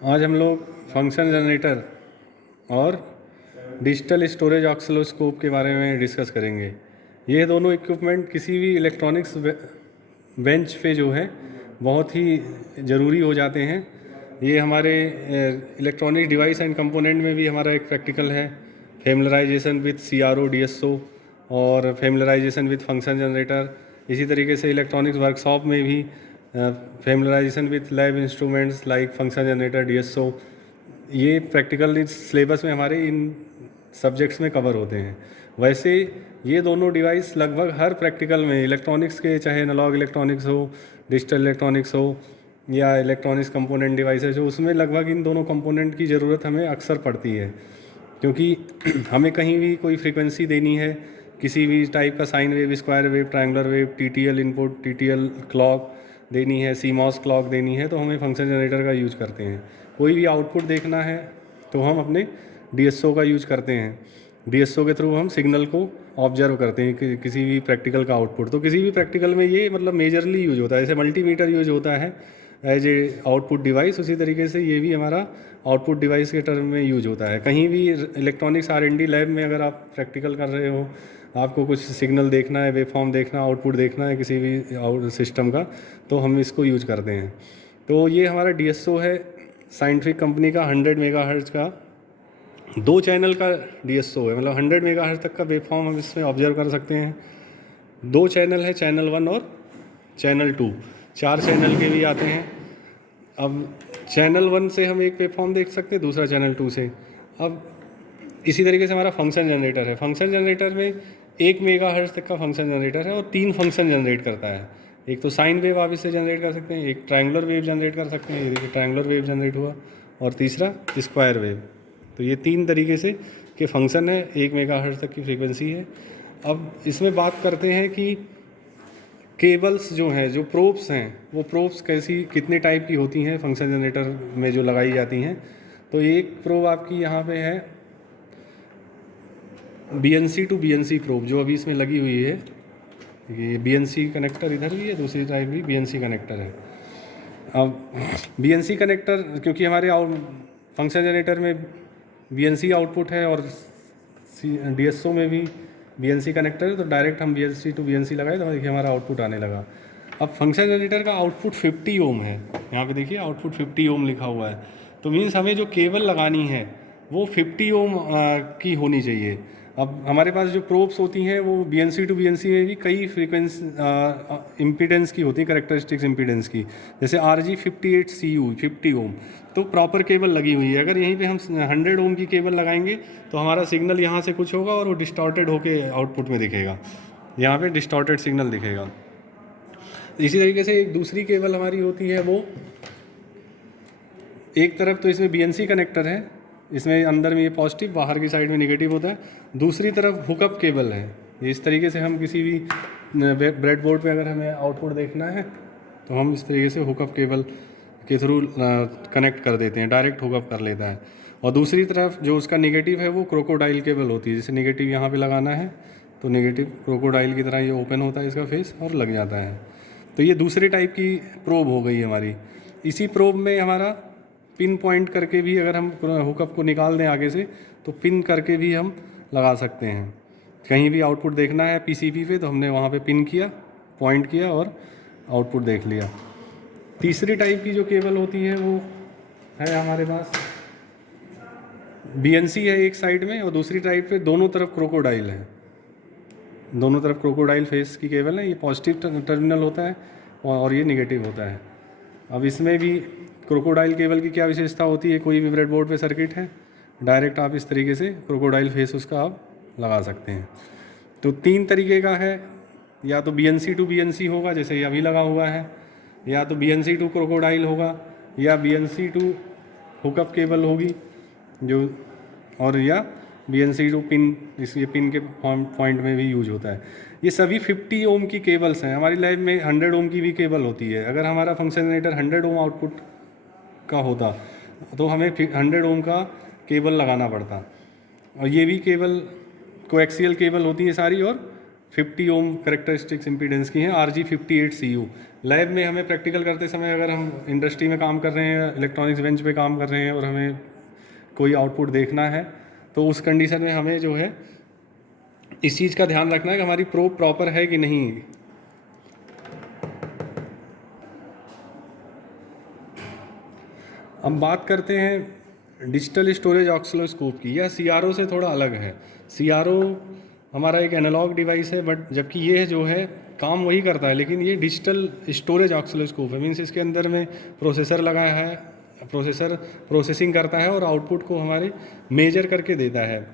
आज हम लोग फंक्शन जनरेटर और डिजिटल स्टोरेज ऑसिलोस्कोप के बारे में डिस्कस करेंगे। ये दोनों इक्विपमेंट किसी भी इलेक्ट्रॉनिक्स बेंच पे जो है बहुत ही ज़रूरी हो जाते हैं। ये हमारे इलेक्ट्रॉनिक डिवाइस एंड कंपोनेंट में भी हमारा एक प्रैक्टिकल है, फेमिलराइजेशन विथ CRO DSO और फेमिलराइजेशन विथ फंक्शन जनरेटर। इसी तरीके से इलेक्ट्रॉनिक्स वर्कशॉप में भी familiarisation with lab instruments like function generator DSO। ये प्रैक्टिकल सिलेबस में हमारे इन सब्जेक्ट्स में कवर होते हैं। वैसे ये दोनों डिवाइस लगभग हर प्रैक्टिकल में इलेक्ट्रॉनिक्स के, चाहे एनालॉग इलेक्ट्रॉनिक्स हो, डिजिटल इलेक्ट्रॉनिक्स हो या इलेक्ट्रॉनिक्स कंपोनेंट डिवाइसेज हो, उसमें लगभग इन दोनों कंपोनेंट की ज़रूरत हमें अक्सर पड़ती है। क्योंकि हमें कहीं भी कोई फ्रीक्वेंसी देनी है, किसी भी टाइप का sine wave, square wave, triangular wave, TTL input, TTL clock देनी है, CMOS क्लॉक देनी है, तो हमें फंक्शन जनरेटर का यूज करते हैं। कोई भी आउटपुट देखना है तो हम अपने DSO का यूज करते हैं। DSO के थ्रू हम सिग्नल को ऑब्जर्व करते हैं कि किसी भी प्रैक्टिकल का आउटपुट। तो किसी भी प्रैक्टिकल में ये मतलब मेजरली यूज होता है। जैसे मल्टीमीटर यूज होता है एज ए आउटपुट डिवाइस, उसी तरीके से ये भी हमारा आउटपुट डिवाइस के टर्म में यूज होता है। कहीं भी इलेक्ट्रॉनिक्स R&D लैब में अगर आप प्रैक्टिकल कर रहे हो, आपको कुछ सिग्नल देखना है, वेवफॉर्म देखना, आउटपुट देखना है किसी भी सिस्टम का, तो हम इसको यूज करते हैं। तो ये हमारा DSO है, साइंटिफिक कंपनी का 100 मेगाहर्ट्ज का 2 चैनल का DSO है। मतलब 100 मेगाहर्ट्ज तक का वेवफॉर्म हम इसमें ऑब्जर्व कर सकते हैं। 2 चैनल है, चैनल 1 और चैनल 2, 4 चैनल के भी आते हैं। अब चैनल 1 से हम एक वेवफॉर्म देख सकते हैं, दूसरा चैनल 2 से। अब इसी तरीके से हमारा फंक्शन जनरेटर है। फंक्शन जनरेटर में 1 मेगाहर्ट्ज तक का फंक्शन जनरेटर है और 3 फंक्शन जनरेट करता है। एक तो साइन वेव आप इससे जनरेट कर सकते हैं, एक ट्रायंगुलर वेव जनरेट कर सकते हैं, ये देखिए ट्रायंगुलर वेव जनरेट हुआ, और तीसरा स्क्वायर वेव। तो ये 3 तरीके से के फंक्शन है, 1 मेगाहर्ट्ज तक की फ्रीक्वेंसी है। अब इसमें बात करते हैं कि केबल्स जो हैं, जो प्रोब्स हैं, वो प्रोब्स कैसी कितने टाइप की होती हैं फंक्शन जनरेटर में जो लगाई जाती हैं। तो एक प्रोब आपकी यहाँ पे है BNC टू BNC प्रोब, जो अभी इसमें लगी हुई है। ये BNC कनेक्टर इधर भी है, दूसरी साइड भी BNC कनेक्टर है। अब BNC कनेक्टर, क्योंकि हमारे फंक्शन जनरेटर में BNC आउटपुट है और DSO में भी BNC कनेक्टर है, तो डायरेक्ट हम BNC टू BNC लगाए तो देखिए हमारा आउटपुट आने लगा। अब फंक्शन जनरेटर का आउटपुट 50 ओम है, यहाँ पे देखिए आउटपुट 50 ओम लिखा हुआ है। तो मीन्स हमें जो केबल लगानी है वो 50 ओम की होनी चाहिए। अब हमारे पास जो प्रोब्स होती हैं वो BNC टू BNC में भी कई फ्रीक्वेंसी इम्पीडेंस की होती है, कैरेक्टरिस्टिक्स इम्पीडेंस की। जैसे RG58CU 50 ओम, तो प्रॉपर केबल लगी हुई है। अगर यहीं पे हम 100 ओम की केबल लगाएंगे तो हमारा सिग्नल यहाँ से कुछ होगा और वो डिस्टॉर्टेड होके आउटपुट में दिखेगा, यहाँ पे डिस्टॉर्टेड सिग्नल दिखेगा। इसी तरीके से एक दूसरी केबल हमारी होती है, वो एक तरफ तो इसमें BNC कनेक्टर है, इसमें अंदर में ये पॉजिटिव, बाहर की साइड में नेगेटिव होता है। दूसरी तरफ हुकअप केबल है। ये इस तरीके से हम किसी भी ब्रेड बोर्ड पे अगर हमें आउटपुट देखना है तो हम इस तरीके से हुकअप केबल के थ्रू कनेक्ट कर देते हैं, डायरेक्ट हुकअप कर लेता है। और दूसरी तरफ जो उसका नेगेटिव है वो क्रोकोडाइल केबल होती है। जैसे नेगेटिव यहाँ पे लगाना है तो नेगेटिव क्रोकोडाइल की तरह ये ओपन होता है इसका फेस और लग जाता है। तो ये दूसरे टाइप की प्रोब हो गई हमारी। इसी प्रोब में हमारा पिन पॉइंट करके भी, अगर हम हुकअप को निकाल दें आगे से, तो पिन करके भी हम लगा सकते हैं। कहीं भी आउटपुट देखना है PCB पे तो हमने वहाँ पे पिन किया, पॉइंट किया और आउटपुट देख लिया। तीसरी टाइप की जो केबल होती है वो है हमारे पास BNC है एक साइड में, और दूसरी टाइप पे दोनों तरफ क्रोकोडाइल है। दोनों तरफ क्रोकोडाइल फेस की केबल है। ये पॉजिटिव टर्मिनल होता है और ये निगेटिव होता है। अब इसमें भी क्रोकोडाइल केबल की क्या विशेषता होती है, कोई भी ब्रेडबोर्ड पे सर्किट है, डायरेक्ट आप इस तरीके से क्रोकोडाइल फेस उसका आप लगा सकते हैं। तो 3 तरीके का है, या तो BNC टू BNC होगा जैसे ये अभी लगा हुआ है, या तो BNC टू क्रोकोडाइल होगा, या BNC टू हुकअप केबल होगी जो, और या BNC टू पिन, ये पिन के पॉइंट में भी यूज होता है। ये सभी 50 ओम की केबल्स हैं। हमारी लैब में 100 ओम की भी केबल होती है। अगर हमारा फंक्शन जनरेटर 100 ओम आउटपुट का होता तो हमें 100 ओम का केबल लगाना पड़ता। और ये भी केबल कोएक्सियल केबल होती है सारी, और 50 ओम कैरेक्टरिस्टिक्स इम्पीडेंस की हैं। RG58CU लैब में हमें प्रैक्टिकल करते समय अगर हम इंडस्ट्री में काम कर रहे हैं, इलेक्ट्रॉनिक्स बेंच पे काम कर रहे हैं और हमें कोई आउटपुट देखना है, तो उस कंडीशन में हमें जो है इस चीज़ का ध्यान रखना है कि हमारी प्रोब प्रॉपर है कि नहीं। अब बात करते हैं डिजिटल स्टोरेज ऑक्सिलोस्कोप की। यह CRO से थोड़ा अलग है। CRO हमारा एक एनालॉग डिवाइस है, बट जबकि ये जो है काम वही करता है, लेकिन ये डिजिटल स्टोरेज ऑक्सिलोस्कोप है। मीन्स इसके अंदर में प्रोसेसर लगा है, प्रोसेसर प्रोसेसिंग करता है और आउटपुट को हमारे मेजर करके देता है।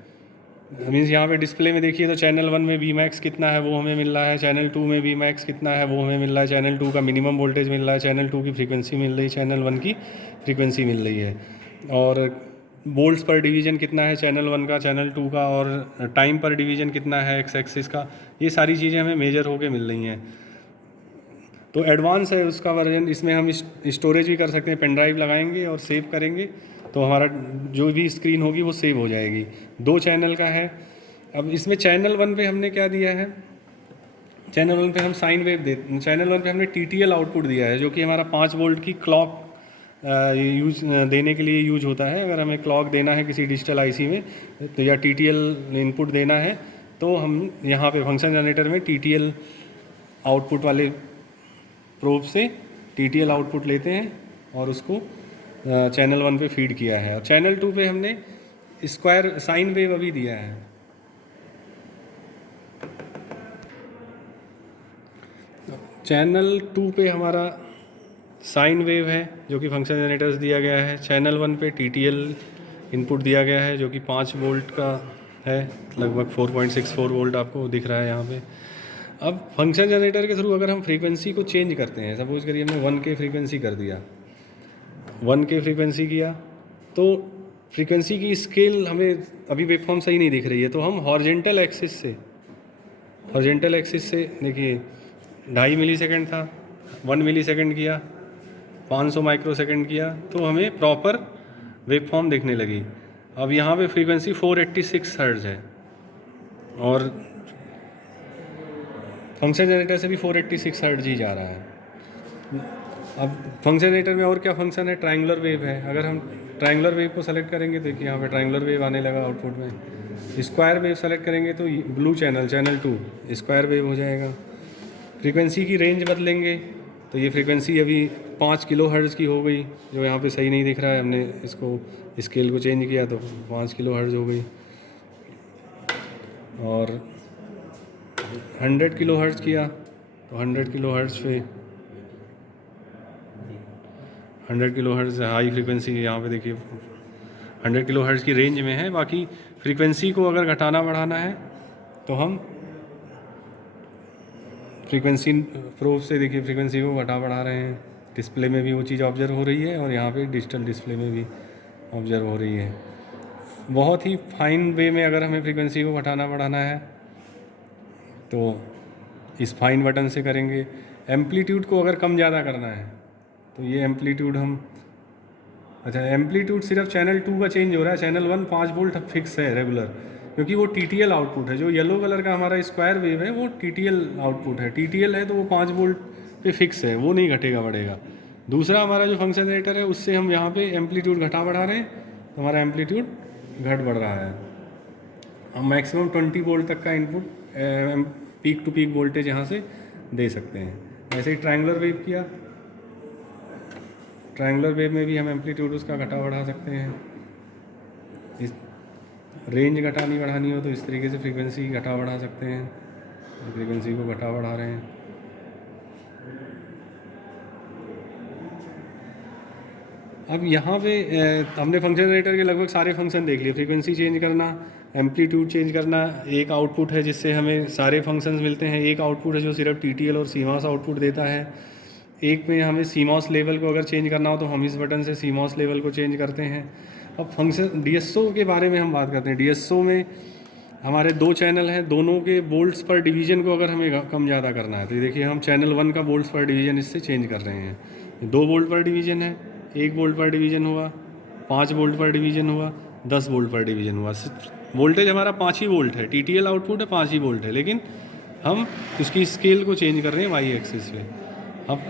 मीन्स यहाँ पे डिस्प्ले में देखिए तो चैनल 1 में Vmax कितना है वो हमें मिल रहा है, चैनल 2 में Vmax कितना है वो हमें मिल रहा है, चैनल 2 का मिनिमम वोल्टेज मिल रहा है, चैनल 2 की फ्रीक्वेंसी मिल रही है, चैनल 1 की फ्रीक्वेंसी मिल रही है, और वोल्ट्स पर डिवीज़न कितना है चैनल 1 का, चैनल 2 का, और टाइम पर डिवीज़न कितना है एक्स एक्सिस का। ये सारी चीज़ें हमें मेजर होके मिल रही हैं। तो एडवांस है उसका वर्जन। इसमें हम स्टोरेज भी कर सकते हैं, पेन ड्राइव लगाएंगे और सेव करेंगे तो हमारा जो भी स्क्रीन होगी वो सेव हो जाएगी। 2 चैनल का है। अब इसमें चैनल 1 पे हमने क्या दिया है, चैनल 1 पे हम साइन वेव चैनल 1 पे हमने TTL आउटपुट दिया है, जो कि हमारा 5 वोल्ट की क्लॉक यूज देने के लिए यूज होता है। अगर हमें क्लॉक देना है किसी डिजिटल IC में तो, या TTL इनपुट देना है, तो हम यहाँ पे फंक्शन जनरेटर में TTL आउटपुट वाले प्रोब से TTL आउटपुट लेते हैं और उसको चैनल 1 पे फीड किया है। और चैनल 2 पे हमने स्क्वायर साइन वेव अभी दिया है। चैनल 2 पे हमारा साइन वेव है जो कि फंक्शन जनरेटर्स दिया गया है। चैनल 1 पे TTL इनपुट दिया गया है जो कि 5 वोल्ट का है, लगभग 4.64 वोल्ट आपको दिख रहा है यहाँ पे। अब फंक्शन जनरेटर के थ्रू अगर हम फ्रीक्वेंसी को चेंज करते हैं, सपोज करिए हमने 1K फ्रीक्वेंसी कर दिया, 1K फ्रीक्वेंसी किया, तो फ्रीक्वेंसी की स्केल हमें अभी वेवफॉर्म सही नहीं दिख रही है, तो हम हॉरिजेंटल एक्सिस से देखिए 2.5 मिलीसेकंड था, 1 मिलीसेकंड किया, 500 माइक्रोसेकंड किया, तो हमें प्रॉपर वेवफॉर्म दिखने लगी। अब यहाँ पे फ्रीक्वेंसी 486 हर्ट्ज है और फंक्शन जनरेटर से भी 486 हर्ट्ज ही जा रहा है। अब फंक्शन जनरेटर में और क्या फंक्शन है, ट्रायंगुलर वेव है। अगर हम ट्रायंगुलर वेव को सेलेक्ट करेंगे, देखिए यहाँ पे ट्रायंगुलर वेव आने लगा आउटपुट में। स्क्वायर वेव सेलेक्ट करेंगे तो ब्लू चैनल 2 स्क्वायर वेव हो जाएगा। फ्रीक्वेंसी की रेंज बदलेंगे तो ये फ्रीक्वेंसी अभी 5 किलो हर्ट्ज की हो गई, जो यहाँ पे सही नहीं दिख रहा है, हमने इसको स्केल को चेंज किया तो 5 किलो हर्ट्ज हो गई। और 100 किलो हर्ट्ज किया तो 100 किलो हर्ट्ज पे 100 किलो हर्ट्ज हाई फ्रीक्वेंसी, यहाँ पे देखिए 100 किलो हर्ट्ज की रेंज में है। बाकी फ्रीक्वेंसी को अगर घटाना बढ़ाना है तो हम फ्रीक्वेंसी प्रोब से देखिए फ्रीक्वेंसी को घटा बढ़ा रहे हैं। डिस्प्ले में भी वो चीज़ ऑब्जर्व हो रही है और यहाँ पे डिजिटल डिस्प्ले में भी ऑब्जर्व हो रही है। बहुत ही फाइन वे में अगर हमें फ्रीक्वेंसी को घटाना बढ़ाना है तो इस फाइन बटन से करेंगे। एम्पलीट्यूड को अगर कम ज़्यादा करना है तो ये एम्पलीट्यूड हम, अच्छा एम्पलीट्यूड सिर्फ चैनल 2 का चेंज हो रहा है, चैनल 1 5 वोल्ट फिक्स है रेगुलर, क्योंकि वो TTL आउटपुट है। जो येलो कलर का हमारा स्क्वायर वेव है वो TTL आउटपुट है। TTL है तो वो 5 वोल्ट पे फिक्स है, वो नहीं घटेगा बढ़ेगा। दूसरा हमारा जो फंक्शन जनरेटर है उससे हम यहाँ पे एम्पलीट्यूड घटा बढ़ा रहे हैं तो हमारा एम्पलीट्यूड घट बढ़ रहा है। हम मैक्सिमम 20 वोल्ट तक का input peak to peak voltage यहाँ से दे सकते हैं। ऐसे ही ट्रायंगुलर वेव किया, ट्रायंगुलर वेव में भी हम एम्पलीट्यूड उसका घटा बढ़ा सकते हैं। इस रेंज घटानी बढ़ानी हो तो इस तरीके से फ्रीक्वेंसी घटा बढ़ा सकते हैं। फ्रीक्वेंसी को घटा बढ़ा रहे हैं। अब यहाँ पे हमने फंक्शन जनरेटर के लगभग सारे फंक्शन देख लिए। फ्रीक्वेंसी चेंज करना, एम्पलीट्यूड चेंज करना, एक आउटपुट है जिससे हमें सारे फंक्शंस मिलते हैं, एक आउटपुट है जो सिर्फ TTL और CMOS आउटपुट देता है, एक में हमें CMOS लेवल को अगर चेंज करना हो तो हम इस बटन से CMOS लेवल को चेंज करते हैं। अब फंक्शन DSO के बारे में हम बात करते हैं। DSO में हमारे 2 चैनल हैं, दोनों के वोल्ट्स पर डिवीज़न को अगर हमें कम ज़्यादा करना है तो ये देखिए हम चैनल 1 का वोल्ट्स पर डिवीज़न इससे चेंज कर रहे हैं। 2 वोल्ट पर डिवीज़न है, 1 वोल्ट पर डिवीज़न हुआ, 5 वोल्ट पर डिवीज़न हुआ, 10 वोल्ट पर डिवीज़न हुआ। वोल्टेज हमारा 5 ही वोल्ट है, TTL आउटपुट है 5 ही वोल्ट है, लेकिन हम उसकी स्केल को चेंज कर रहे हैं Y एक्सिस पे। अब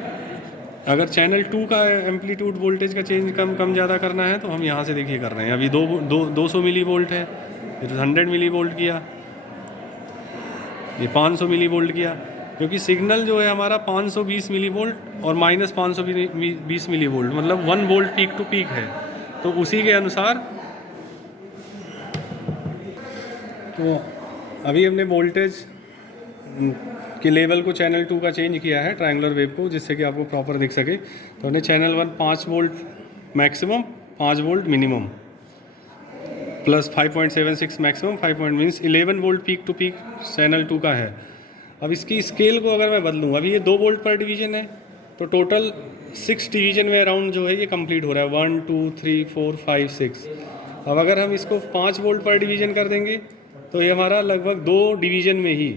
अगर चैनल 2 का एम्पलीट्यूड वोल्टेज का चेंज कम ज़्यादा करना है तो हम यहाँ से देखिए कर रहे हैं। अभी 200 मिली वोल्ट है, फिर 100 मिली वोल्ट किया, ये 500 मिली वोल्ट किया, क्योंकि सिग्नल जो है हमारा 520 मिली वोल्ट और माइनस 520 मिली वोल्ट, मतलब 1 वोल्ट पीक टू पीक है। तो उसी के अनुसार तो अभी हमने वोल्टेज के लेवल को चैनल 2 का चेंज किया है, ट्रायंगुलर वेव को, जिससे कि आपको प्रॉपर दिख सके। तो हमने channel 1 5 volt maximum, 5 volt minimum, plus 5.76 maximum, 5 means 11 volt peak to peak channel 2 का है। अब इसकी स्केल को अगर मैं बदलूँ, अभी ये 2 वोल्ट पर डिवीजन है, तो टोटल 6 डिवीजन में अराउंड जो है ये कंप्लीट हो रहा है, 1 2 3 4 5 6। अब अगर हम इसको 5 वोल्ट पर डिवीजन कर देंगे तो ये हमारा लगभग 2 डिवीजन में ही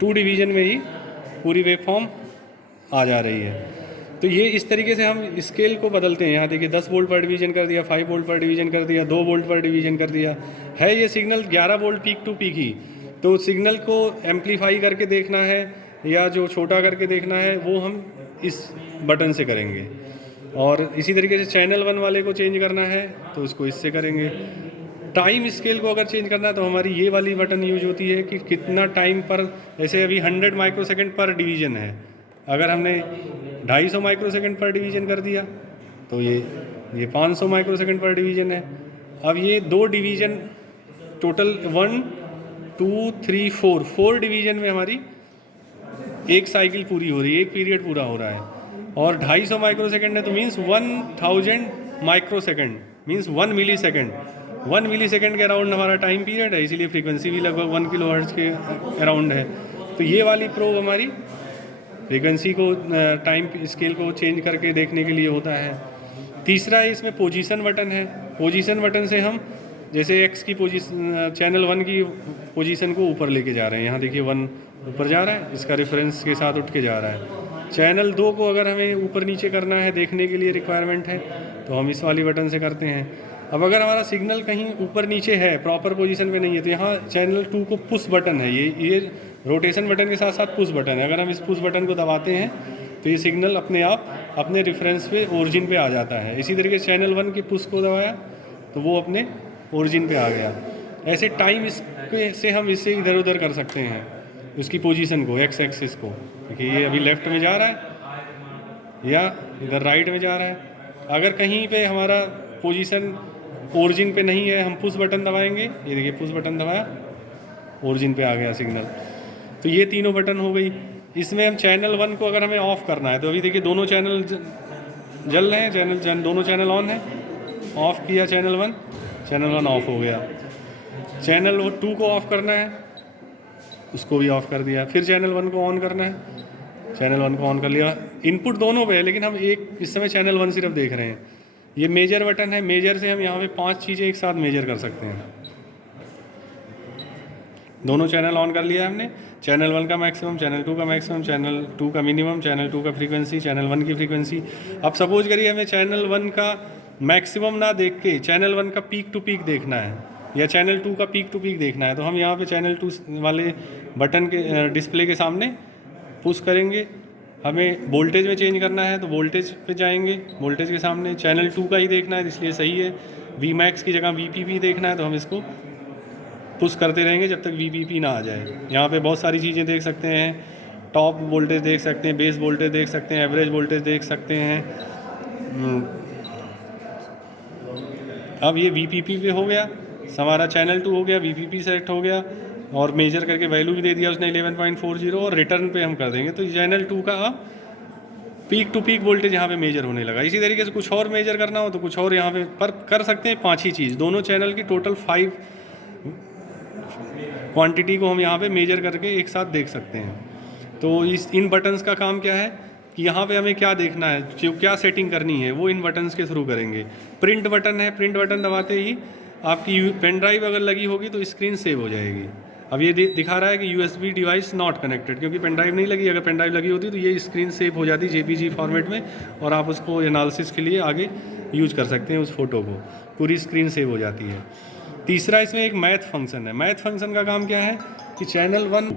2 डिवीजन में ही पूरी वेव फॉर्म आ जा रही है। तो ये इस तरीके से हम स्केल को बदलते हैं। यहाँ देखिए 10 वोल्ट पर डिवीजन कर दिया, 5 वोल्ट पर डिवीजन कर दिया, 2 वोल्ट पर डिवीजन कर दिया है। ये signal 11 volt peak to peak ही, तो सिग्नल को एम्पलीफाई करके देखना है या जो छोटा करके देखना है वो हम इस बटन से करेंगे। और इसी तरीके से चैनल 1 वाले को चेंज करना है तो इसको इससे करेंगे। टाइम स्केल को अगर चेंज करना है तो हमारी ये वाली बटन यूज होती है कि कितना टाइम पर, जैसे अभी 100 माइक्रोसेकंड पर डिवीजन है, अगर हमने 250 माइक्रोसेकंड पर डिवीजन कर दिया तो ये 500 माइक्रोसेकंड पर डिवीजन है। अब ये 2 डिवीजन टोटल 1 2 3 4 डिवीजन में हमारी एक साइकिल पूरी हो रही है, एक पीरियड पूरा हो रहा है। और 250 माइक्रोसेकंड है तो मीन्स 1000 माइक्रोसेकंड, मीन्स 1 मिली सेकेंड। 1 मिली सेकेंड के अराउंड हमारा टाइम पीरियड है, इसीलिए फ्रीक्वेंसी भी लगभग 1 किलोहर्ट्ज़ के अराउंड है। तो ये वाली प्रोब हमारी फ्रीक्वेंसी को, टाइम स्केल को चेंज करके देखने के लिए होता है। तीसरा है इसमें पोजीशन बटन है। पोजीशन बटन से हम जैसे एक्स की पोजीशन, चैनल 1 की पोजीशन को ऊपर लेके जा रहे हैं, यहाँ देखिए 1 ऊपर जा रहा है, इसका रेफरेंस के साथ उठ के जा रहा है। चैनल 2 को अगर हमें ऊपर नीचे करना है, देखने के लिए रिक्वायरमेंट है, तो हम इस वाली बटन से करते हैं। अब अगर हमारा सिग्नल कहीं ऊपर नीचे है, प्रॉपर पोजीशन पे नहीं है, तो यहाँ चैनल 2 को पुश बटन है, ये रोटेशन बटन के साथ साथ पुश बटन है। अगर हम इस पुश बटन को दबाते हैं तो ये सिग्नल अपने आप अपने रेफरेंस पे, ओरिजिन पे आ जाता है। इसी तरीके से चैनल 1 के पुश को दबाया तो वो अपने ओरिजिन पे आ गया। ऐसे टाइम से हम इससे इधर उधर कर सकते हैं उसकी पोजीशन को, एक्स एक्सिस को। देखिए ये अभी लेफ़्ट में जा रहा है या इधर राइट में जा रहा है। अगर कहीं पे हमारा पोजीशन ओरिजिन पे नहीं है, हम पुश बटन दबाएंगे, ये देखिए पुश बटन दबाया, ओरिजिन पे आ गया सिग्नल। तो ये तीनों बटन हो गई। इसमें हम चैनल 1 को अगर हमें ऑफ़ करना है तो अभी देखिए दोनों चैनल जल रहे हैं, दोनों चैनल ऑन है। ऑफ़ किया चैनल 1, चैनल 1 ऑफ हो गया। चैनल 2 को ऑफ़ करना है, उसको भी ऑफ़ कर दिया। फिर चैनल 1 को ऑन करना है, चैनल 1 को ऑन कर लिया। इनपुट दोनों पे है, लेकिन हम एक इस समय चैनल 1 सिर्फ देख रहे हैं। ये मेजर बटन है, मेजर से हम यहाँ पे 5 चीज़ें एक साथ मेजर कर सकते हैं। दोनों चैनल ऑन कर लिया हमने, चैनल 1 का मैक्सिमम, चैनल 2 का मैक्सिमम, चैनल 2 का मिनिमम, चैनल 2 का फ्रीक्वेंसी, चैनल 1 की फ्रीक्वेंसी। अब सपोज करिए हमें चैनल 1 का मैक्सिमम ना देख के चैनल 1 का पीक टू पीक देखना है या चैनल 2 का पीक टू पीक देखना है, तो हम यहाँ पे चैनल 2 वाले बटन के डिस्प्ले के सामने पुश करेंगे। हमें वोल्टेज में चेंज करना है तो वोल्टेज पे जाएंगे, वोल्टेज के सामने चैनल 2 का ही देखना है, इसलिए सही है। वी मैक्स की जगह VPP देखना है तो हम इसको पुश करते रहेंगे जब तक VPP ना आ जाए। यहाँ पे बहुत सारी चीज़ें देख सकते हैं, टॉप वोल्टेज देख सकते हैं, बेस वोल्टेज देख सकते हैं, एवरेज वोल्टेज देख सकते हैं। अब ये VPP पे हो गया, हमारा चैनल 2 हो गया, VPP सेलेक्ट हो गया और मेजर करके वैल्यू भी दे दिया उसने 11.40 और रिटर्न पे हम कर देंगे। तो चैनल 2 का अब पीक टू पीक वोल्टेज यहाँ पे मेजर होने लगा। इसी तरीके से कुछ और मेजर करना हो तो कुछ और यहाँ पे पर कर सकते हैं। 5 ही चीज़, दोनों चैनल की टोटल 5 क्वांटिटी को हम यहाँ पे मेजर करके एक साथ देख सकते हैं। तो इन बटन्स का काम क्या है कि यहाँ पे हमें क्या देखना है, जो क्या सेटिंग करनी है वो इन बटन्स के थ्रू करेंगे। प्रिंट बटन है, प्रिंट बटन दबाते ही आपकी पेन ड्राइव अगर लगी होगी तो स्क्रीन सेव हो जाएगी। अब ये दिखा रहा है कि USB डिवाइस नॉट कनेक्टेड, क्योंकि पेन ड्राइव नहीं लगी। अगर पेन ड्राइव लगी होती तो ये स्क्रीन सेव हो जाती JPG फॉर्मेट में और आप उसको एनालिसिस के लिए आगे यूज कर सकते हैं। उस फोटो को पूरी स्क्रीन सेव हो जाती है। तीसरा इसमें एक मैथ फंक्शन है। मैथ फंक्शन का काम क्या है कि चैनल 1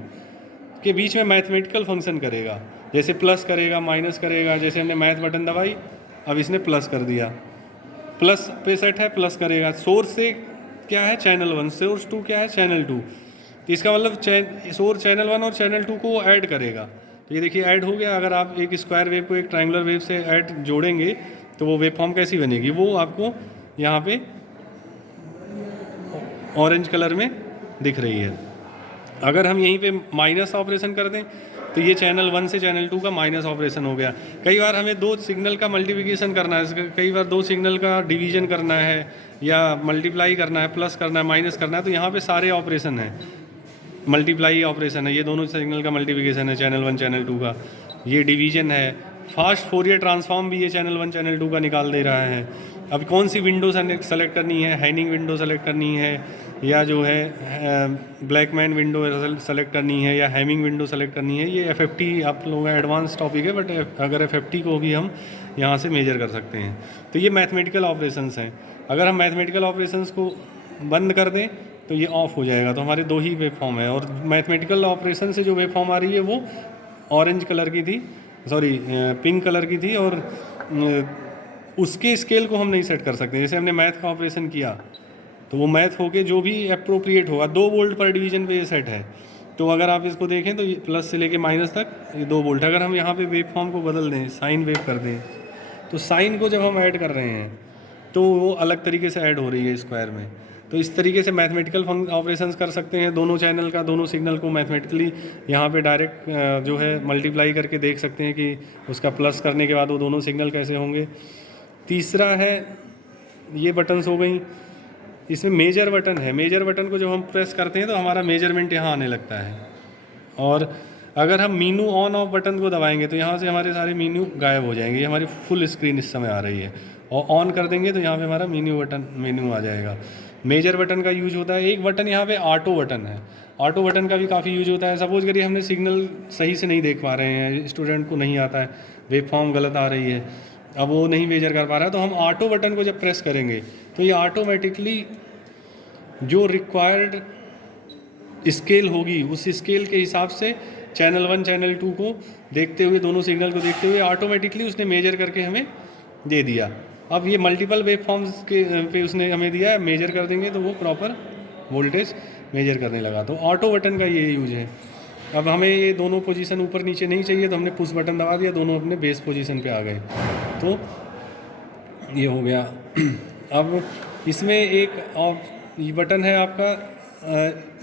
के बीच में मैथमेटिकल फंक्शन करेगा। जैसे प्लस करेगा, माइनस करेगा, जैसे हमने मैथ बटन दबाई, अब इसने प्लस कर दिया, प्लस पे सेट है, प्लस करेगा। सोर्स से क्या है, चैनल 1, सोर्स 2 क्या है, चैनल 2। तो इसका मतलब सोर्स चैनल 1 और चैनल 2 को वो ऐड करेगा। तो ये देखिए ऐड हो गया। अगर आप एक स्क्वायर वेव को एक ट्रायंगुलर वेव से ऐड जोड़ेंगे तो वो वेव फॉर्म कैसी बनेगी, वो आपको यहाँ पे ऑरेंज कलर में दिख रही है। अगर हम यहीं पे माइनस ऑपरेशन कर दें तो ये चैनल 1 से चैनल 2 का माइनस ऑपरेशन हो गया। कई बार हमें दो सिग्नल का मल्टीप्लिकेशन करना है, कई बार दो सिग्नल का डिवीजन करना है, या मल्टीप्लाई करना है, प्लस करना है, माइनस करना है, तो यहाँ पे सारे ऑपरेशन हैं। मल्टीप्लाई ऑपरेशन है, ये दोनों सिग्नल का मल्टीप्लिकेशन है चैनल 1 चैनल 2 का, ये डिवीजन है। फास्ट फोरियर ट्रांसफॉर्म भी ये चैनल 1 चैनल 2 का निकाल दे रहा है। अब कौन सी विंडो सेलेक्ट करनी है, हैनिंग विंडो सेलेक्ट करनी है, या जो है ब्लैकमैन विंडो सेलेक्ट करनी है, या हैमिंग विंडो सेलेक्ट करनी है, ये FFT आप लोगों का एडवांस टॉपिक है, बट अगर FFT को भी हम यहाँ से मेजर कर सकते हैं। तो ये मैथमेटिकल ऑपरेशंस हैं। अगर हम मैथमेटिकल ऑपरेशंस को बंद कर दें तो ये ऑफ हो जाएगा। तो हमारे दो ही वेव फॉर्म है, और मैथमेटिकल ऑपरेशन से जो वेव फॉर्म आ रही है वो ऑरेंज कलर की थी, सॉरी पिंक कलर की थी, और उसके स्केल को हम नहीं सेट कर सकते। जैसे हमने मैथ का ऑपरेशन किया तो वो मैथ होके जो भी अप्रोप्रिएट होगा, 2 वोल्ट पर डिवीजन पे ये सेट है। तो अगर आप इसको देखें तो ये प्लस से लेके माइनस तक ये 2 वोल्ट। अगर हम यहाँ पे वेव फॉर्म को बदल दें, साइन वेव कर दें, तो साइन को जब हम ऐड कर रहे हैं तो वो अलग तरीके से ऐड हो रही है स्क्वायर में। तो इस तरीके से मैथमेटिकल ऑपरेशंस कर सकते हैं। दोनों चैनल का, दोनों सिग्नल को मैथमेटिकली यहाँ पे डायरेक्ट जो है मल्टीप्लाई करके देख सकते हैं कि उसका प्लस करने के बाद वो दोनों सिग्नल कैसे होंगे। तीसरा है, ये बटन्स हो गई। इसमें मेजर बटन है। मेजर बटन को जब हम प्रेस करते हैं तो हमारा मेजरमेंट यहाँ आने लगता है, और अगर हम मीनू ऑन ऑफ बटन को दबाएंगे तो यहाँ से हमारे सारे मीनू गायब हो जाएंगे। ये हमारी फुल स्क्रीन इस समय आ रही है, और ऑन कर देंगे तो यहाँ पे हमारा मेन्यू आ जाएगा। मेजर बटन का यूज होता है। एक बटन यहाँ पे ऑटो बटन है। ऑटो बटन का भी काफ़ी यूज होता है। सपोज करिए हमने सिग्नल सही से नहीं देख पा रहे हैं, स्टूडेंट को नहीं आता है, वेव फॉर्म गलत आ रही है, अब वो नहीं मेजर कर पा रहा है, तो हम ऑटो बटन को जब प्रेस करेंगे तो ये ऑटोमेटिकली जो रिक्वायर्ड स्केल होगी उस स्केल के हिसाब से चैनल 1 चैनल 2 को देखते हुए, दोनों सिग्नल को देखते हुए ऑटोमेटिकली उसने मेजर करके हमें दे दिया। अब ये मल्टीपल वेव फॉर्म्स के पे उसने हमें दिया है, मेजर कर देंगे तो वो प्रॉपर वोल्टेज मेजर करने लगा। तो ऑटो बटन का ये यूज है। अब हमें ये दोनों पोजीशन ऊपर नीचे नहीं चाहिए तो हमने पुश बटन दबा दिया, दोनों अपने बेस पोजीशन पे आ गए, तो ये हो गया। अब इसमें एक और ये बटन है आपका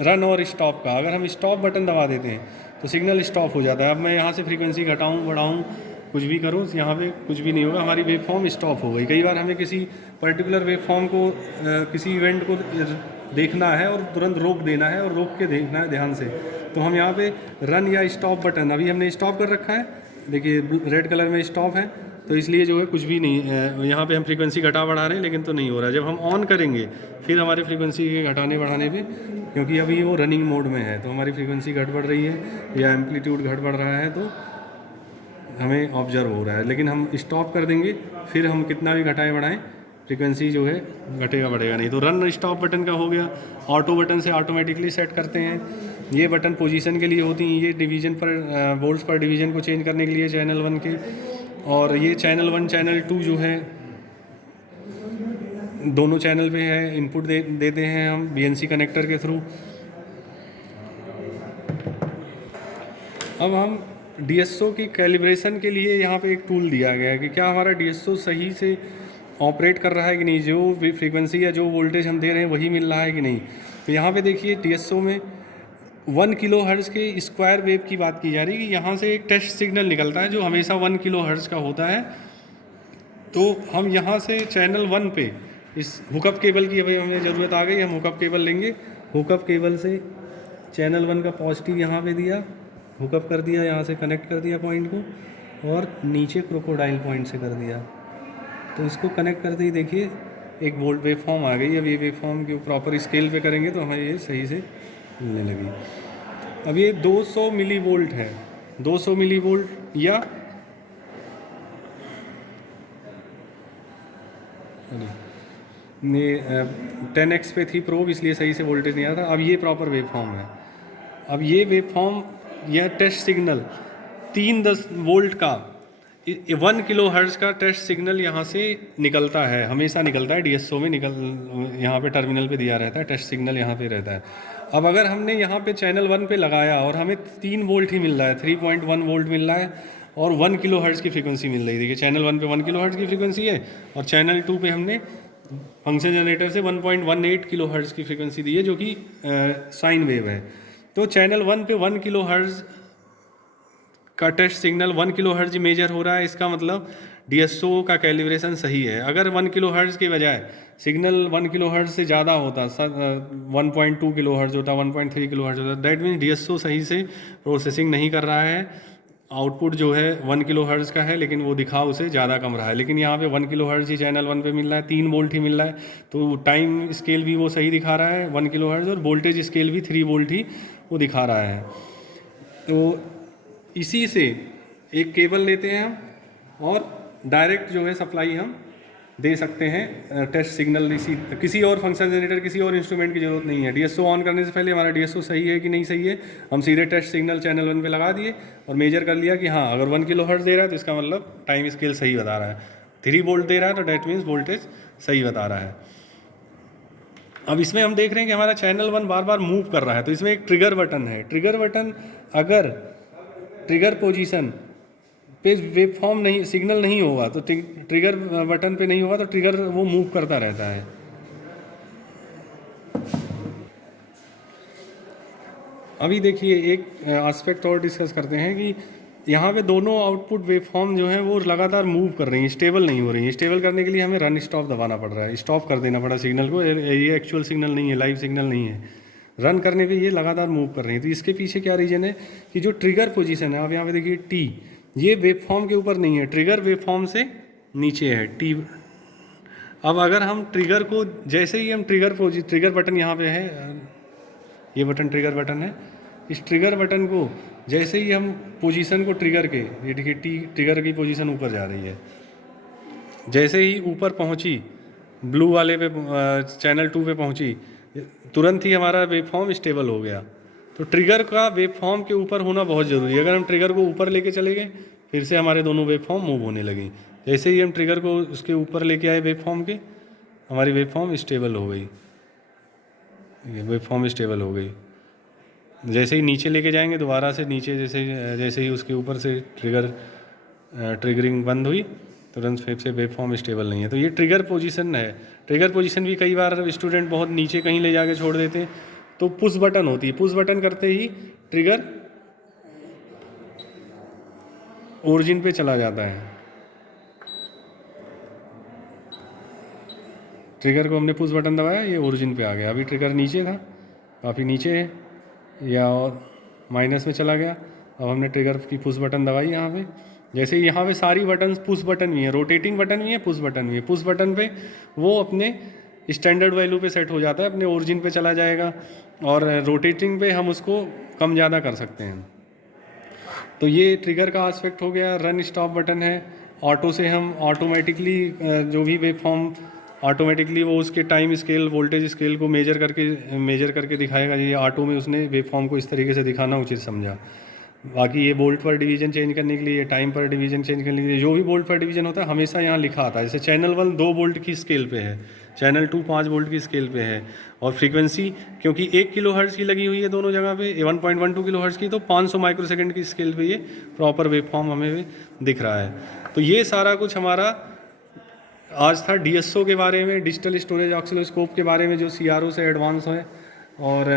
रन और स्टॉप का। अगर हम स्टॉप बटन दबा देते हैं तो सिग्नल स्टॉप हो जाता है। अब मैं यहाँ से फ्रीक्वेंसी घटाऊँ बढ़ाऊँ कुछ भी करूँ, यहाँ पे कुछ भी नहीं होगा, हमारी वेव फॉर्म स्टॉप हो गई। कई बार हमें किसी पर्टिकुलर वेव फॉर्म को किसी इवेंट को देखना है और तुरंत रोक देना है और रोक के देखना है ध्यान से, तो हम यहाँ पे रन या स्टॉप बटन, अभी हमने स्टॉप कर रखा है, देखिए रेड कलर में स्टॉप है, तो इसलिए जो है कुछ भी नहीं, यहाँ पे हम फ्रीक्वेंसी घटा बढ़ा रहे हैं लेकिन तो नहीं हो रहा है। जब हम ऑन करेंगे फिर हमारे फ्रीक्वेंसी के घटाने बढ़ाने पे, क्योंकि अभी वो रनिंग मोड में है तो हमारी फ्रीक्वेंसी घट बढ़ रही है या एम्पलीट्यूड घट बढ़ रहा है तो हमें ऑब्जर्व हो रहा है। लेकिन हम स्टॉप कर देंगे फिर हम कितना भी घटाएं बढ़ाएं फ्रीक्वेंसी जो है घटेगा बढ़ेगा नहीं। तो रन स्टॉप बटन का हो गया। ऑटो बटन से ऑटोमेटिकली सेट करते हैं। ये बटन पोजीशन के लिए होती हैं, ये डिवीज़न पर वोल्ट्स पर डिवीज़न को चेंज करने के लिए चैनल 1 के, और ये चैनल 1 चैनल 2 जो है दोनों चैनल पे है, इनपुट देते हैं हम BNC कनेक्टर के थ्रू। अब हम DSO की कैलिब्रेशन के लिए यहाँ पे एक टूल दिया गया है कि क्या हमारा DSO सही से ऑपरेट कर रहा है कि नहीं, जो फ्रीक्वेंसी या जो वोल्टेज हम दे रहे हैं वही मिल रहा है कि नहीं। तो यहाँ पे देखिए DSO में 1 किलो हर्ट्ज़ के स्क्वायर वेव की बात की जा रही है कि यहाँ से एक टेस्ट सिग्नल निकलता है जो हमेशा 1 किलो हर्ट्ज़ का होता है। तो हम यहाँ से चैनल 1 पे इस हुकअप केबल की अभी हमें ज़रूरत आ गई, हम हुकअप केबल लेंगे। हुकअप केबल से चैनल 1 का पॉजिटिव यहाँ पे दिया, हुकअप कर दिया, यहाँ से कनेक्ट कर दिया पॉइंट को, और नीचे क्रोकोडाइल पॉइंट से कर दिया। तो इसको कनेक्ट करते ही देखिए एक वोल्ट वेव फॉर्म आ गई। अब ये वेव फॉर्म के प्रॉपर स्केल पे करेंगे तो हमें ये सही से मिलने लगी। अब ये 200 मिली वोल्ट है, 200 मिली वोल्ट या 10x पे थी प्रोब इसलिए सही से वोल्टेज नहीं आ रहा था। अब ये प्रॉपर वेव फॉर्म है। अब ये वेव फॉर्म यह टेस्ट सिग्नल 310 वोल्ट का 1 किलो हर्ट्ज़ का टेस्ट सिग्नल यहाँ से निकलता है, हमेशा निकलता है DSO में यहाँ पे टर्मिनल पे दिया रहता है, टेस्ट सिग्नल यहाँ पे रहता है। अब अगर हमने यहाँ पे चैनल 1 पे लगाया और हमें 3 वोल्ट ही मिल रहा है, 3.1 वोल्ट मिल रहा है और 1 किलो हर्ट्ज़ की फ्रीक्वेंसी मिल रही है। देखिए चैनल 1 पे 1 किलो हर्ट्ज़ की फ्रीक्वेंसी है और चैनल 2 पे हमने फंक्शन जनरेटर से 1.18 किलो हर्ट्ज़ की फ्रीक्वेंसी दी है, जो कि साइन वेव है। तो चैनल 1 पे 1 किलो हर्ट्ज़ का test signal 1 kilo hertz measure हो रहा है, इसका मतलब DSO का कैलिब्रेशन सही है। अगर 1 किलो हर्ट्ज़ के बजाय सिग्नल 1 किलो हर्ट्ज़ से ज़्यादा होता, 1.2 किलो हर्ट्ज़ होता, 1.3 किलो हर्ट्ज़ होता, दैट मीन्स DSO सही से प्रोसेसिंग नहीं कर रहा है। आउटपुट जो है 1 किलो हर्ट्ज़ का है, लेकिन वो दिखा उसे ज़्यादा कम रहा है। लेकिन यहाँ पे 1 किलो हर्ट्ज़ ही चैनल 1 पे मिल रहा है, 3 वोल्ट ही मिल रहा है, तो टाइम स्केल भी वो सही दिखा रहा है 1 किलो हर्ट्ज़, और वोल्टेज स्केल भी 3 वोल्ट ही वो दिखा रहा है। तो इसी से एक केबल लेते हैं हम और डायरेक्ट जो है सप्लाई हम दे सकते हैं टेस्ट सिग्नल। किसी और फंक्शन जनरेटर, किसी और इंस्ट्रूमेंट की ज़रूरत नहीं है। DSO ऑन करने से पहले हमारा DSO सही है कि नहीं सही है, हम सीधे टेस्ट सिग्नल चैनल 1 पे लगा दिए और मेजर कर लिया कि हाँ अगर 1 किलो हर्ट्ज़ दे रहा है तो इसका मतलब टाइम स्केल सही बता रहा है, 3 वोल्ट दे रहा है तो डैट मीन्स वोल्टेज सही बता रहा है। अब इसमें हम देख रहे हैं कि हमारा चैनल 1 बार बार मूव कर रहा है, तो इसमें एक ट्रिगर बटन है। ट्रिगर बटन अगर ट्रिगर पोजीशन पे वेव फॉर्म नहीं, सिग्नल नहीं होगा तो ट्रिगर बटन पे नहीं होगा तो ट्रिगर वो मूव करता रहता है। अभी देखिए एक एस्पेक्ट और डिस्कस करते हैं कि यहाँ पे दोनों आउटपुट वेव फॉर्म जो है वो लगातार मूव कर रही हैं, स्टेबल नहीं हो रही हैं। स्टेबल करने के लिए हमें रन स्टॉप दबाना पड़ रहा है, स्टॉप कर देना पड़ा सिग्नल को। ये एक्चुअल सिग्नल नहीं है, लाइव सिग्नल नहीं है, रन करने पे ये लगातार मूव कर रही है। तो इसके पीछे क्या रीज़न है कि जो ट्रिगर पोजीशन है, आप यहाँ पे देखिए T, ये वेव फॉर्म के ऊपर नहीं है, ट्रिगर वेव फॉर्म से नीचे है T। अब अगर हम ट्रिगर को, जैसे ही हम ट्रिगर बटन यहाँ पे है, ये बटन ट्रिगर बटन है, इस ट्रिगर बटन को जैसे ही हम पोजीशन को ट्रिगर के, ये देखिए ट्रिगर की पोजीशन ऊपर जा रही है, जैसे ही ऊपर पहुँची ब्लू वाले पे, चैनल 2 पे पहुँची, तुरंत ही हमारा वेव फॉर्म स्टेबल हो गया। तो ट्रिगर का वेव फॉर्म के ऊपर होना बहुत ज़रूरी है। अगर हम ट्रिगर को ऊपर लेके चले गए फिर से हमारे दोनों वेव फॉर्म मूव होने लगी। जैसे ही हम ट्रिगर को उसके ऊपर लेके आए वेव फॉर्म के, हमारी वेव फॉर्म स्टेबल हो गई, ये वेव फॉर्म स्टेबल हो गई। जैसे ही नीचे लेके जाएंगे दोबारा से नीचे, जैसे ही उसके ऊपर से ट्रिगरिंग बंद हुई तुरंत फिर से वेव फॉर्म स्टेबल नहीं है। तो ये ट्रिगर पोजीशन है। ट्रिगर पोजीशन भी कई बार स्टूडेंट बहुत नीचे कहीं ले जाके छोड़ देते हैं, तो पुश बटन होती है, पुश बटन करते ही ट्रिगर ओरिजिन पे चला जाता है। ट्रिगर को हमने पुश बटन दबाया, ये ओरिजिन पे आ गया। अभी ट्रिगर नीचे था, काफ़ी नीचे है या और माइनस में चला गया। अब हमने ट्रिगर की पुश बटन दबाई यहाँ पे, जैसे यहाँ पे सारी बटन पुश बटन भी है, रोटेटिंग बटन भी है, पुश बटन भी है। पुश बटन पे वो अपने स्टैंडर्ड वैल्यू पे सेट हो जाता है, अपने ओरिजिन पे चला जाएगा, और रोटेटिंग पे हम उसको कम ज़्यादा कर सकते हैं। तो ये ट्रिगर का एस्पेक्ट हो गया। रन स्टॉप बटन है, ऑटो से हम ऑटोमेटिकली जो भी वेव फॉर्म ऑटोमेटिकली वो उसके टाइम स्केल, वोल्टेज स्केल को मेजर करके दिखाएगा। ये ऑटो में उसने वेव फॉर्म को इस तरीके से दिखाना उचित समझा। बाकी ये बोल्ट पर डिवीजन चेंज करने के लिए, टाइम पर डिवीजन चेंज करने के लिए, जो भी बोल्ट पर डिवीजन होता है हमेशा यहाँ लिखा आता है। जैसे चैनल 1 2 वोल्ट की स्केल पे है, चैनल 2 5 वोल्ट की स्केल पे है, और फ्रीक्वेंसी क्योंकि 1 किलो हर्ट्ज़ की लगी हुई है दोनों जगह पे, 1.12 किलो हर्ट्ज़ की, तो 500 माइक्रोसेकंड की स्केल पे ये प्रॉपर वेव फॉर्म हमें दिख रहा है। तो ये सारा कुछ हमारा आज था DSO के बारे में, डिजिटल स्टोरेज ऑसिलोस्कोप के बारे में, जो CRO से एडवांस है और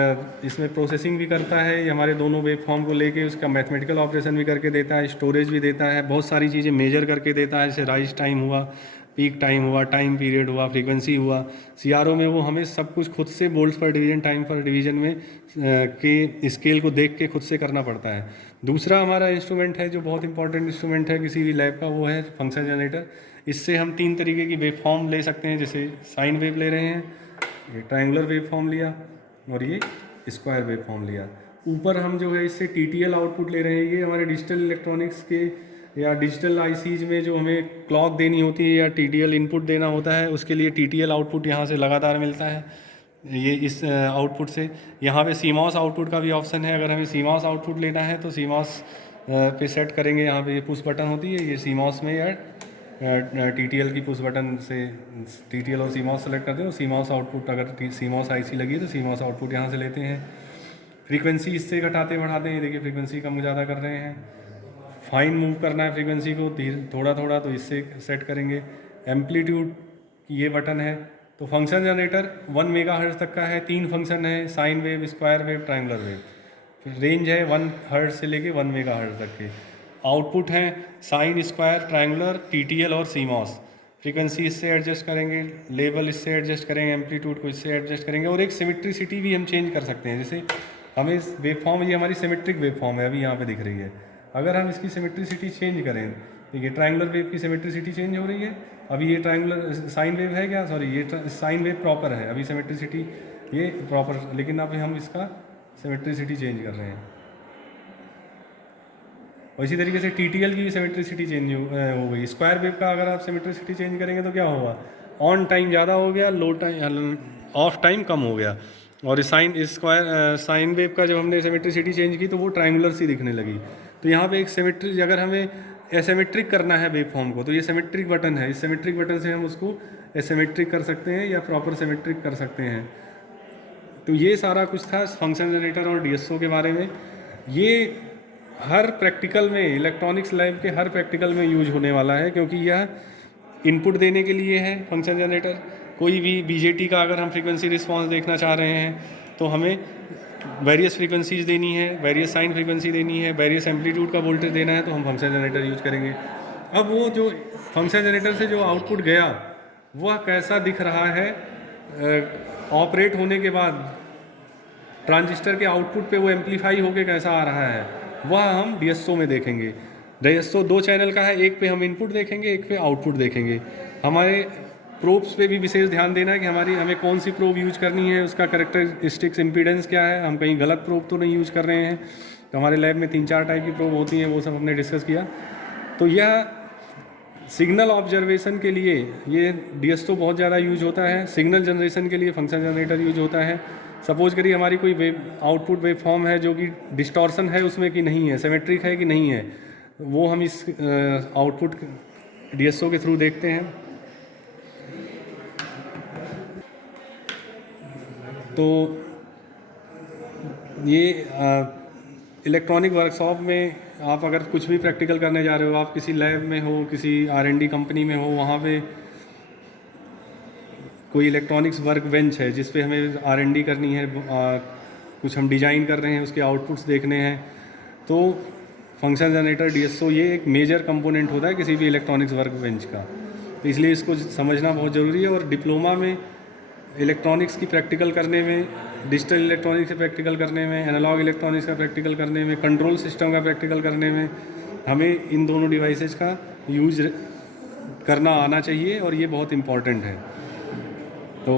इसमें प्रोसेसिंग भी करता है। ये हमारे दोनों वेव फॉर्म को लेके उसका मैथमेटिकल ऑपरेशन भी करके देता है, स्टोरेज भी देता है, बहुत सारी चीज़ें मेजर करके देता है, जैसे राइज टाइम हुआ, पीक टाइम हुआ, टाइम पीरियड हुआ, फ्रीक्वेंसी हुआ। CRO में वो हमें सब कुछ खुद से वोल्ट्स पर डिवीजन, टाइम पर डिवीजन में के स्केल को देख के खुद से करना पड़ता है। दूसरा हमारा इंस्ट्रूमेंट है जो बहुत इंपॉर्टेंट इंस्ट्रूमेंट है किसी भी लैब का, वो है फंक्शन जनरेटर। इससे हम 3 तरीके की वेव फॉर्म ले सकते हैं, जैसे साइन वेव ले रहे हैं, ये ट्रायंगुलर वेव फॉर्म लिया, और ये स्क्वायर वेव फॉर्म लिया। ऊपर हम जो है इससे TTL आउटपुट ले रहे हैं। ये हमारे डिजिटल इलेक्ट्रॉनिक्स के या डिजिटल ICs में जो हमें क्लॉक देनी होती है या TTL इनपुट देना होता है, उसके लिए TTL आउटपुट यहाँ से लगातार मिलता है। ये इस आउटपुट से यहाँ पे CMOS आउटपुट का भी ऑप्शन है। अगर हमें CMOS आउटपुट लेना है तो CMOS पे सेट करेंगे। यहाँ पे ये पुश बटन होती है, ये CMOS में या TTL की पुश बटन से TTL और CMOS सेलेक्ट करते हैं। CMOS आउटपुट, अगर CMOS IC लगी है तो CMOS आउटपुट यहाँ से लेते हैं। फ्रीक्वेंसी इससे घटाते बढ़ाते हैं, देखिए फ्रीक्वेंसी कम ज़्यादा कर रहे हैं। फाइन मूव करना है फ्रीक्वेंसी को थोड़ा थोड़ा, तो इससे सेट करेंगे। एम्पलीट्यूड ये बटन है। तो फंक्शन जनरेटर 1 मेगाहर्ट्ज़ तक का है, 3 फंक्शन है, sine wave, square wave, triangular wave. Range है 1 हर्ट्ज़ से लेके 1 मेगाहर्ट्ज़ तक के। आउटपुट हैं साइन, स्क्वायर, ट्रायंगुलर, TTL और CMOS। फ्रीक्वेंसी इससे एडजस्ट करेंगे, लेवल इससे एडजस्ट करेंगे, एम्पलीट्यूड को इससे एडजस्ट करेंगे, और एक सिमेट्रिसिटी भी हम चेंज कर सकते हैं। जैसे हमें इस वेव फॉर्म, ये हमारी सिमेट्रिक वेव फॉर्म है, अभी यहाँ पे दिख रही है। अगर हम इसकी सिमेट्रिसिटी चेंज करें, देखिए ट्रायंगुलर वेव की सिमेट्रिसिटी चेंज हो रही है। अभी ये ट्रायंगुलर साइन वेव है क्या, सॉरी ये साइन वेव प्रॉपर है, अभी सिमेट्रिसिटी ये प्रॉपर, लेकिन अभी हम इसका सिमेट्रिसिटी चेंज कर रहे हैं। और इसी तरीके से TTL की भी सिमेट्रिसिटी चेंज हो गई। स्क्वायर वेव का अगर आप सिमेट्रिसिटी चेंज करेंगे तो क्या होगा, ऑन टाइम ज़्यादा हो गया, लो टाइम, ऑफ टाइम कम हो गया। और साइन वेव का जब हमने सिमेट्रिसिटी चेंज की तो वो ट्रायंगुलर सी दिखने लगी। तो यहाँ पे एक सिमेट्री, अगर हमें एसिमेट्रिक करना है वेव फॉर्म को, तो ये सिमेट्रिक बटन है, इस सिमेट्रिक बटन से हम उसको एसिमेट्रिक कर सकते हैं या प्रॉपर सिमेट्रिक कर सकते हैं। तो ये सारा कुछ था फंक्शन जनरेटर और DSO के बारे में। ये हर प्रैक्टिकल में, इलेक्ट्रॉनिक्स लैब के हर प्रैक्टिकल में यूज होने वाला है, क्योंकि यह इनपुट देने के लिए है फंक्शन जनरेटर। कोई भी BJT का अगर हम फ्रीक्वेंसी रिस्पांस देखना चाह रहे हैं तो हमें वेरियस फ्रीक्वेंसीज देनी है, वेरियस साइन फ्रीक्वेंसी देनी है, वेरियस एम्पलीट्यूड का वोल्टेज देना है, तो हम फंक्शन जनरेटर यूज करेंगे। अब वो जो फंक्शन जनरेटर से जो आउटपुट गया वह कैसा दिख रहा है ऑपरेट होने के बाद, ट्रांजिस्टर के आउटपुट पे वो एम्पलीफाई होके कैसा आ रहा है, वह हम DSO में देखेंगे। DSO 2 चैनल का है, एक पे हम इनपुट देखेंगे, एक पे आउटपुट देखेंगे। हमारे प्रोब्स पे भी विशेष ध्यान देना है कि हमें कौन सी प्रोब यूज करनी है, उसका कैरेक्टरिस्टिक्स इम्पीडेंस क्या है, हम कहीं गलत प्रोब तो नहीं यूज कर रहे हैं। तो हमारे लैब में 3-4 टाइप की प्रोब होती हैं, वो सब हमने डिस्कस किया। तो यह सिग्नल ऑब्जर्वेशन के लिए ये DSO बहुत ज़्यादा यूज होता है। सिग्नल जनरेशन के लिए फंक्शन जनरेटर यूज होता है। सपोज करिए हमारी कोई आउटपुट वेव फॉर्म है जो कि डिस्टॉर्शन है उसमें कि नहीं है, सिमेट्रिक है कि नहीं है, वो हम इस आउटपुट DSO के थ्रू देखते हैं। तो ये इलेक्ट्रॉनिक वर्कशॉप में आप अगर कुछ भी प्रैक्टिकल करने जा रहे हो, आप किसी लैब में हो, किसी R&D कंपनी में हो, वहाँ पे कोई इलेक्ट्रॉनिक्स वर्क बेंच है जिस पे हमें R&D करनी है, कुछ हम डिज़ाइन कर रहे हैं, उसके आउटपुट्स देखने हैं, तो फंक्शन जनरेटर DSO ये एक मेजर कंपोनेंट होता है किसी भी इलेक्ट्रॉनिक्स वर्क बेंच का। तो इसलिए इसको समझना बहुत ज़रूरी है। और डिप्लोमा में इलेक्ट्रॉनिक्स की प्रैक्टिकल करने में, डिजिटल इलेक्ट्रॉनिक्स से प्रैक्टिकल करने में, एनालॉग इलेक्ट्रॉनिक्स का प्रैक्टिकल करने में, कंट्रोल सिस्टम का प्रैक्टिकल करने में हमें इन दोनों डिवाइसेस का यूज करना आना चाहिए, और ये बहुत इम्पॉर्टेंट है। तो